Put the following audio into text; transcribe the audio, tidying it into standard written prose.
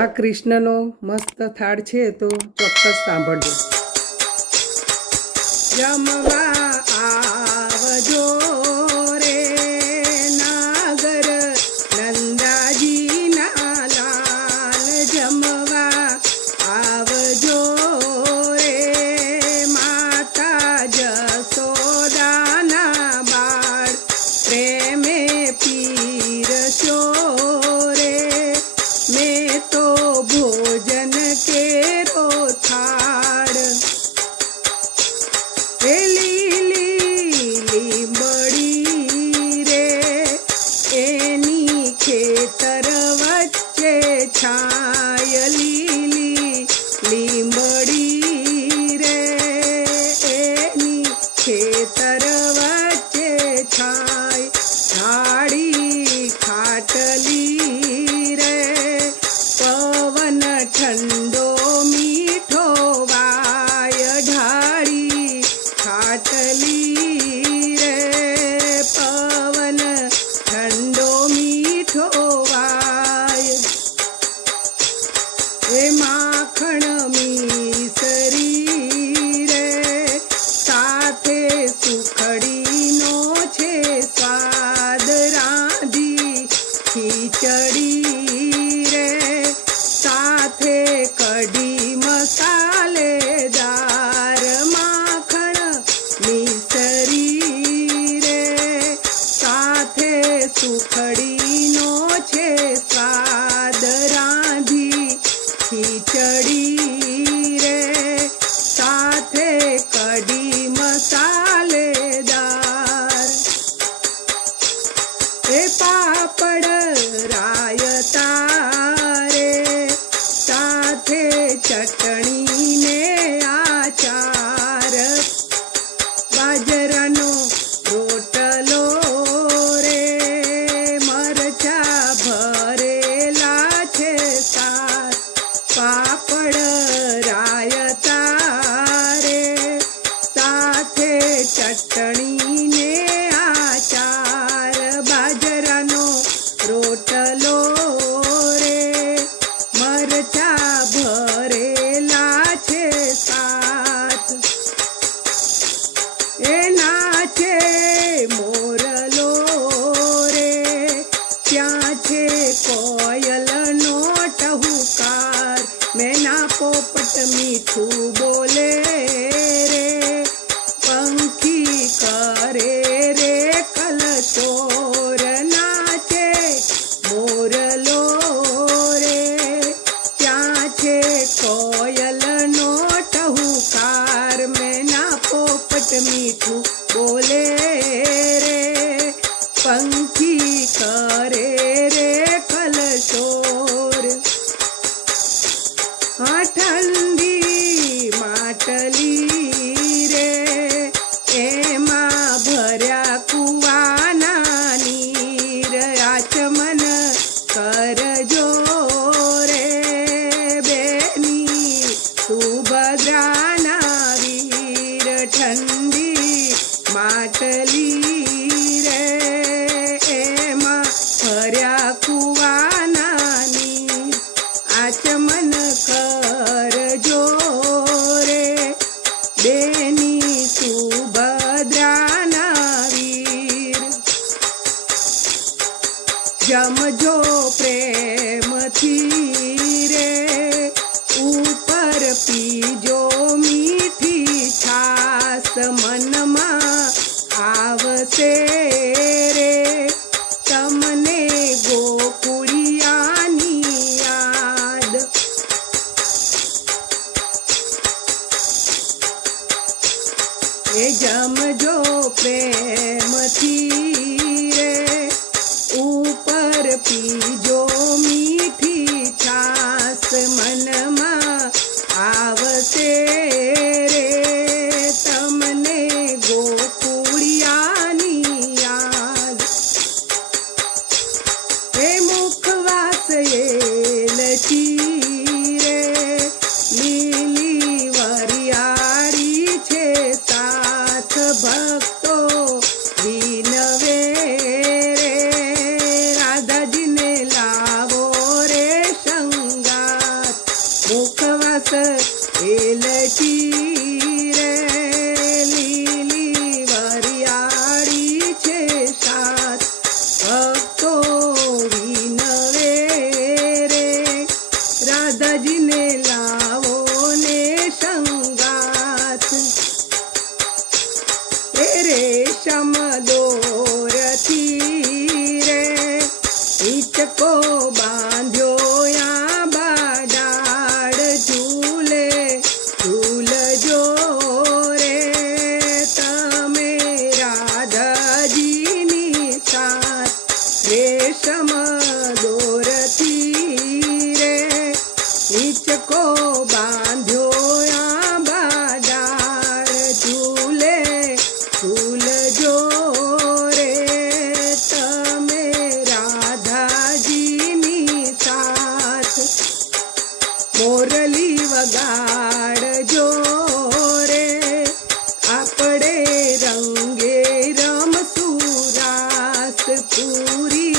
આ કૃષ્ણનો મસ્ત થાળ છે તો ચોક્કસ સાંભળજો. જમવા આવજો રે નાગર નંદાજીના લાલ, જમવા આવજો રે માતા જસોદાના બાળ, પ્રેમે પીરસ્યો રે મેં તો ભોજન કેરો થાળ. લીંબડી રે એની ખેતર વચ્ચે છાય, લીલી લીંબડી રે એની ખેતર વચ્ચે છાય. ઝાડી ખાટલી રે પવન ઠંડો મીઠો વાય, ઢાળી ખાટલી રે પવન ઠંડો મીઠો વાય. એ માખણ મીસરી રે સાથે સુખડીનો છે સ્વાદ, રાંધી ખીચડી રે સાથે કઢી મસાલેદાર. માખણ મીસરી રે સાથે સુખડીનો છે સ્વાદ, રાંધી ખીચડી રે સાથે કઢી મસાલેદાર. એ પાપડ રાયતા રે સાથે ચટણી ને આચાર. બાજરાનો રોટલો રે મરચા ભરેલા છે સાર. પાપડ રાયતા રે સાથે ચટણી ને આચાર. બાજરાનો રોટલો રે મરચા ભરેલા છે સાથ. એ નાચે મોરલો રે ત્યાં છે કોયલનો ટહુકાર. મેના પોપટ મીઠું બોલે રે પંખી કરે રે કલચોર. નાચે મોરલો રે ત્યાં છે કોયલનો ટહુકાર. મેના પોપટ મીઠું બોલે રે પંખી કરે રે કલચોર. હા ઠંડી માટલી રે એમાં ભર્યા કુવાના નીર. આચમન કરજો રે બેની સુભદ્રાના વીર. ઠંડી માટલી રે એમાં ભર્યા કુવાના નીર. આચમન કરજો રે બેની સુભદ્રાના વીર. જમજો પ્રેમથી રે ઉપર પીજો મીઠી છાસ. મનમાં આવશે રે તમને ગોકુળિયાની યાદ. એ જમજો પ્રેમથી રે ઉપર પીજો મીઠી છાસ. મનમાં આવશે રે તમને ગોકુળિયાની યાદ. એ મુખવાસ એલચી રે લીલી વરિયાળી છે સાથ. ભક્તો એલચી રે લીલી વરિયાળી છે સાત ભક્તો વિનવે રે રાધાજીને લાવો ને સંગાત એ રેશમ દોરથી રે ઈચકો બાંધ્યો આંબા ડાળ ઝૂલે ઝૂલજો રે તમે રાધાજીની સાથ રેશમ દોરથી રે ઈચકો બાંધ્યો આંબા ડાળ ઝૂલે ઝૂલજો રે તમે રાધાજીની સાથ મોરલી વગાડજો રે આપણે રંગે રમશું રાસ પૂરી